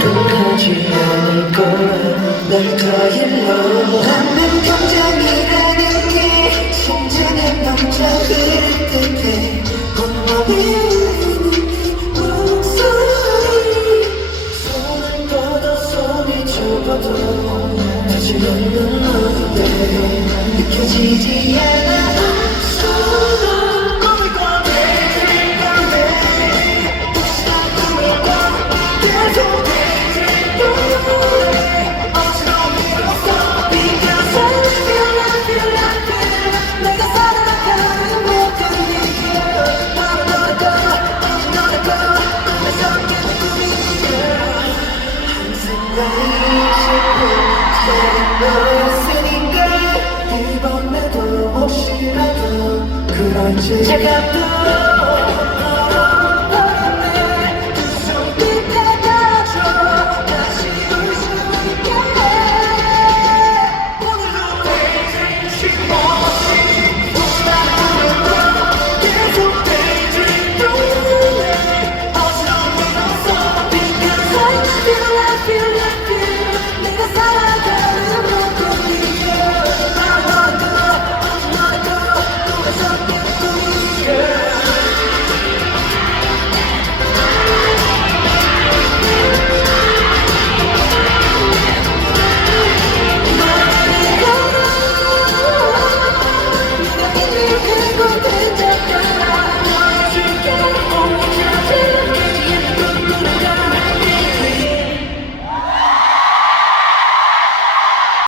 위로하지 않을 거야 날더 일러 나는 감정이라는 게 넘쳐 흐를 듯해 온몸이 울리는 목소리 손을 뻗어 소리쳐봐도 닿지 않는 너인데 느껴지지 않아 꿈이야 이번에도 혹시라도 그럴지. 차갑도